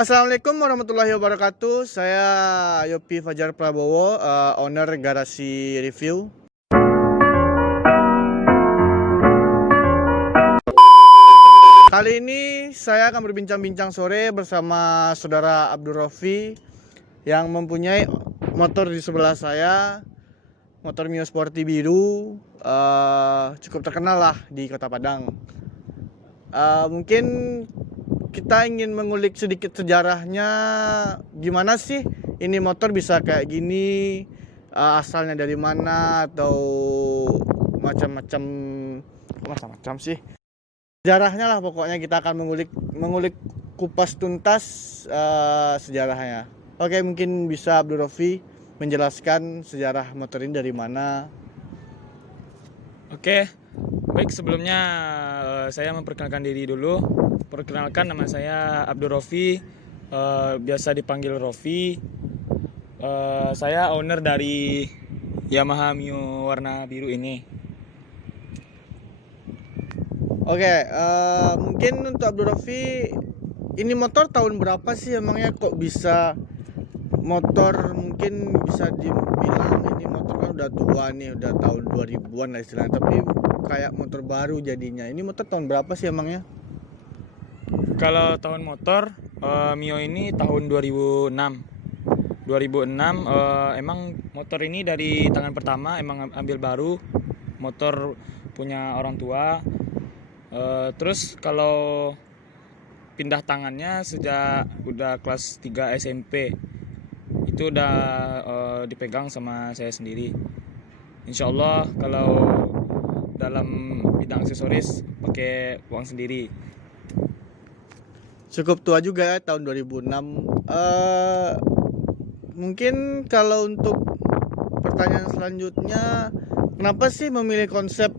Assalamualaikum warahmatullahi wabarakatuh. Saya Yopi Fajar Prabowo, owner Garasi Review. Kali ini saya akan berbincang-bincang sore bersama saudara Abdul Rofi yang mempunyai motor di sebelah saya, motor Mio Sporty biru, cukup terkenal lah di Kota Padang. Mungkin kita ingin mengulik sedikit sejarahnya, gimana sih ini motor bisa kayak gini, asalnya dari mana, atau macam-macam sih sejarahnya lah. Pokoknya kita akan mengulik kupas tuntas sejarahnya. Oke, mungkin bisa Abdul Rofi menjelaskan sejarah motor ini dari mana. Oke, baik, sebelumnya saya memperkenalkan diri dulu. Perkenalkan, nama saya Abdul Rofi, biasa dipanggil Rofi. Saya owner dari Yamaha Mio warna biru ini. Oke, mungkin untuk Abdul Rofi, ini motor tahun berapa sih emangnya, kok bisa motor, mungkin bisa dibilang ini motor kan udah tua nih, udah tahun 2000-an lah istilahnya, tapi kayak motor baru jadinya. Ini motor tahun berapa sih emangnya? Kalau tahun motor, Mio ini tahun 2006. 2006, emang motor ini dari tangan pertama, emang ambil baru, motor punya orang tua. Terus kalau pindah tangannya sejak udah kelas 3 SMP, itu udah dipegang sama saya sendiri. Insya Allah kalau dalam bidang aksesoris pakai uang sendiri. Cukup tua juga ya, tahun 2006. Mungkin kalau untuk pertanyaan selanjutnya, kenapa sih memilih konsep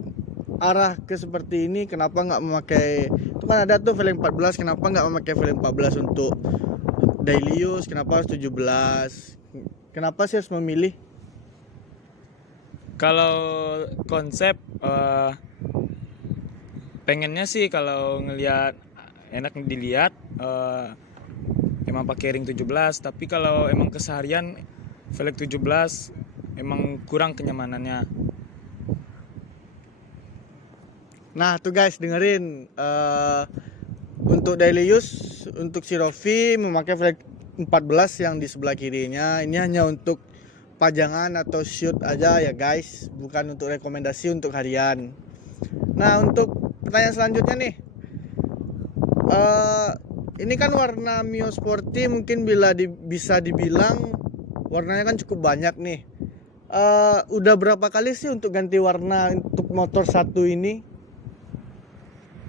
arah ke seperti ini? Kenapa nggak memakai, itu kan ada tuh velg 14, kenapa nggak memakai velg 14 untuk daily use? Kenapa harus 17? Kenapa sih harus memilih? Kalau konsep, pengennya sih kalau ngelihat enak dilihat, emang pakai ring 17. Tapi kalau emang keseharian velg 17 emang kurang kenyamanannya. Nah tuh guys, dengerin, untuk daily use, untuk si Rofi memakai velg 14 yang di sebelah kirinya. Ini hanya untuk pajangan atau shoot aja ya guys, bukan untuk rekomendasi untuk harian. Nah, untuk pertanyaan selanjutnya nih, ini kan warna Mio Sporty, mungkin bisa dibilang warnanya kan cukup banyak nih. Udah berapa kali sih untuk ganti warna untuk motor satu ini?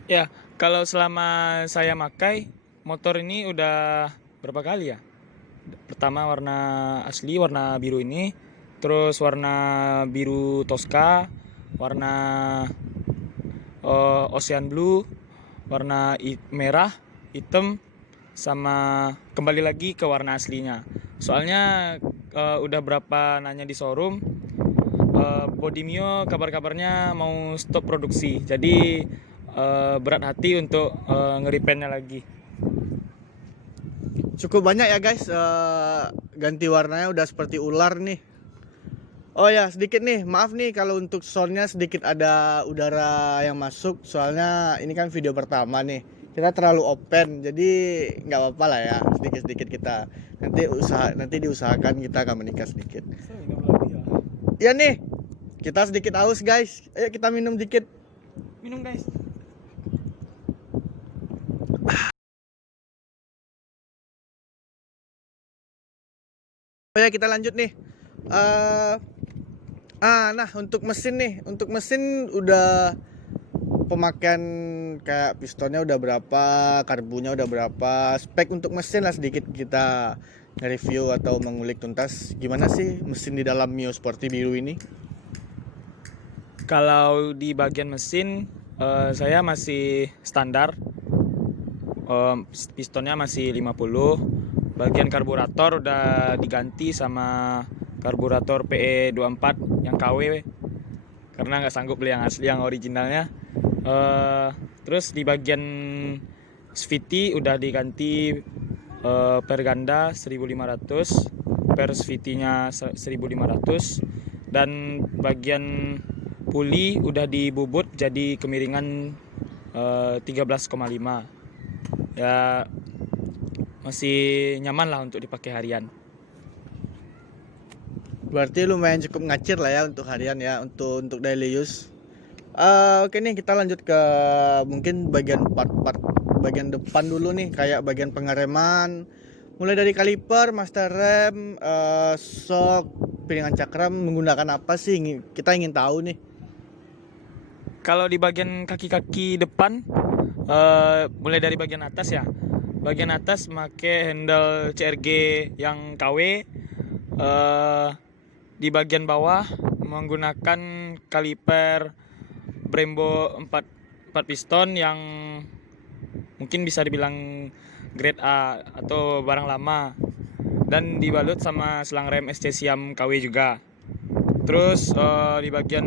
Ya, kalau selama saya pakai motor ini udah berapa kali ya? Pertama warna asli, warna biru ini, terus warna biru Tosca, warna Ocean Blue, warna merah, hitam, sama kembali lagi ke warna aslinya. Soalnya udah berapa nanya di showroom, Body Mio kabar-kabarnya mau stop produksi, jadi berat hati untuk ngeripennya lagi. Cukup banyak ya guys, ganti warnanya udah seperti ular nih. Oh ya, sedikit nih, maaf nih kalau untuk soundnya sedikit ada udara yang masuk, soalnya ini kan video pertama nih, kita terlalu open, jadi nggak apa-apa lah ya, sedikit-sedikit kita nanti diusahakan kita akan menikah sedikit. Ya nih, kita sedikit haus guys, ayo kita minum dikit. Minum guys. Oh ya, kita lanjut nih. Nah untuk mesin udah pemakaian kayak pistonnya udah berapa, karbunya udah berapa, spek untuk mesin lah sedikit kita nge-review atau mengulik tuntas gimana sih mesin di dalam Mio Sporty biru ini. Kalau di bagian mesin, saya masih standar, pistonnya masih 50. Bagian karburator udah diganti sama karburator PE24 yang KW, karena nggak sanggup beli yang asli, yang originalnya. Terus di bagian SVT udah diganti per ganda 1.500, per VT-nya 1.500, dan bagian puli udah dibubut jadi kemiringan 13,5. Ya masih nyaman lah untuk dipakai harian. Berarti lumayan cukup ngacir lah ya untuk harian ya, untuk daily use. Oke nih, kita lanjut ke mungkin bagian part-part bagian depan dulu nih, kayak bagian pengereman. Mulai dari kaliper, master rem, shock, piringan cakram menggunakan apa sih? Kita ingin tahu nih. Kalau di bagian kaki-kaki depan, mulai dari bagian atas ya. Bagian atas pakai handle CRG yang KW. Di bagian bawah menggunakan kaliper Brembo 4 piston yang mungkin bisa dibilang grade A atau barang lama, dan dibalut sama selang rem SC Siam KW juga. Terus di bagian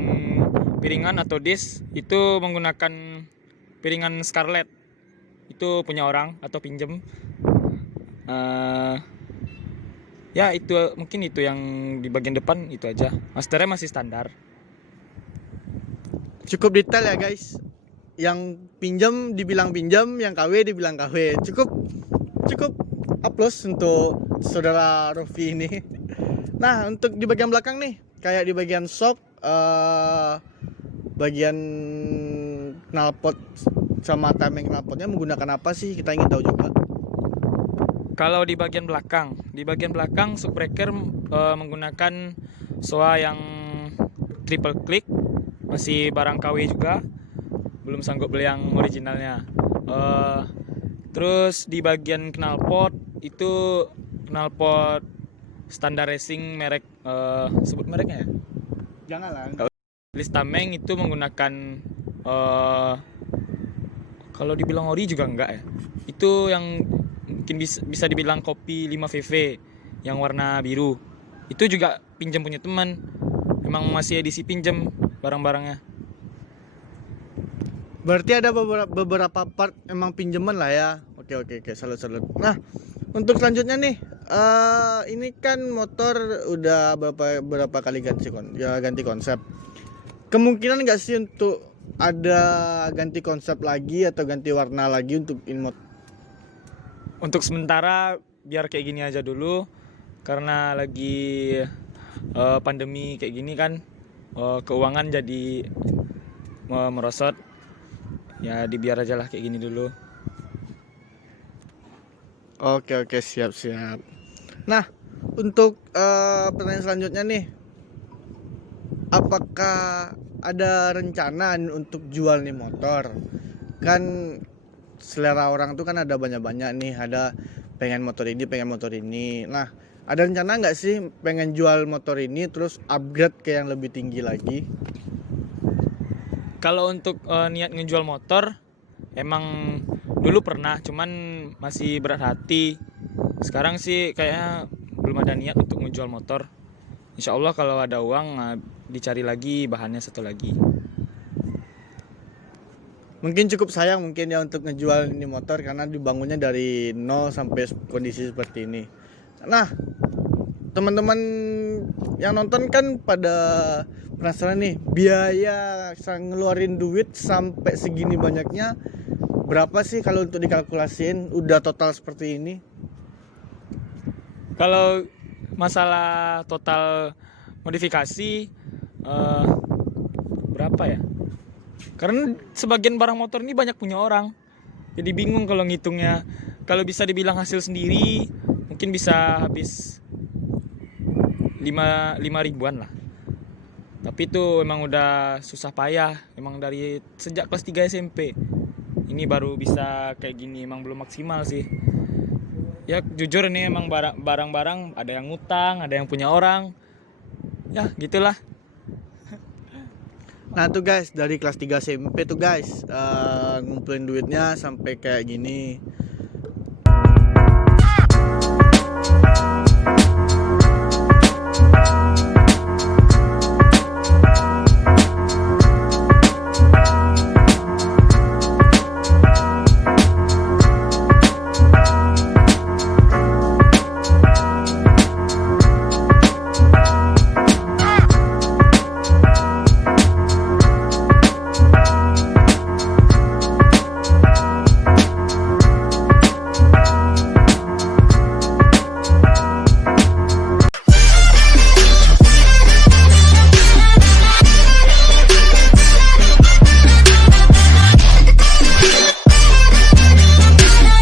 piringan atau disk itu menggunakan piringan Scarlett, itu punya orang atau pinjem. Ya itu mungkin itu yang di bagian depan itu aja. Masternya masih standar. Cukup detail ya guys. Yang pinjam dibilang pinjam, yang KW dibilang KW. Cukup aplaus untuk saudara Rofi ini. Nah, untuk di bagian belakang nih, kayak di bagian shock, bagian knalpot sama timing knalpotnya menggunakan apa sih? Kita ingin tahu juga. Kalau di bagian belakang shockbreaker menggunakan SOA yang triple click, masih barang KW juga, belum sanggup beli yang originalnya. Terus di bagian knalpot itu knalpot standar racing merek, sebut mereknya ya? Janganlah. Listameng itu menggunakan kalau dibilang ori juga enggak ya. Itu yang mungkin bisa dibilang kopi 5VV yang warna biru. Itu juga pinjam punya teman. Emang masih edisi pinjam barang-barangnya. Berarti ada beberapa part emang pinjaman lah ya. Oke, salut. Nah, untuk selanjutnya nih, ini kan motor udah berapa kali ganti konsep. Kemungkinan nggak sih untuk ada ganti konsep lagi atau ganti warna lagi untuk InMod? Untuk sementara biar kayak gini aja dulu, karena lagi pandemi kayak gini kan, keuangan jadi merosot. Ya dibiar aja lah kayak gini dulu. Oke, siap. Nah, untuk pertanyaan selanjutnya nih, apakah ada rencana untuk jual nih motor? Kan selera orang tuh kan ada banyak-banyak nih, ada pengen motor ini. Nah, ada rencana nggak sih pengen jual motor ini terus upgrade ke yang lebih tinggi lagi? Kalau untuk niat ngejual motor, emang dulu pernah, cuman masih berat hati. Sekarang sih kayaknya belum ada niat untuk ngejual motor. Insya Allah kalau ada uang, dicari lagi bahannya satu lagi. Mungkin cukup sayang mungkin ya untuk ngejual ini motor karena dibangunnya dari nol sampai kondisi seperti ini. Nah, teman-teman yang nonton kan pada penasaran nih, biaya ngeluarin duit sampai segini banyaknya berapa sih kalau untuk dikalkulasiin udah total seperti ini? Kalau masalah total modifikasi, berapa ya? Karena sebagian barang motor ini banyak punya orang, jadi bingung kalau ngitungnya. Kalau bisa dibilang hasil sendiri, mungkin bisa habis 5 ribuan lah. Tapi itu emang udah susah payah, emang dari sejak kelas 3 SMP. Ini baru bisa kayak gini, emang belum maksimal sih. Ya jujur ini emang barang-barang ada yang ngutang, ada yang punya orang. Ya gitulah. Nah tuh guys, dari kelas 3 SMP tuh guys, ngumpulin duitnya sampai kayak gini.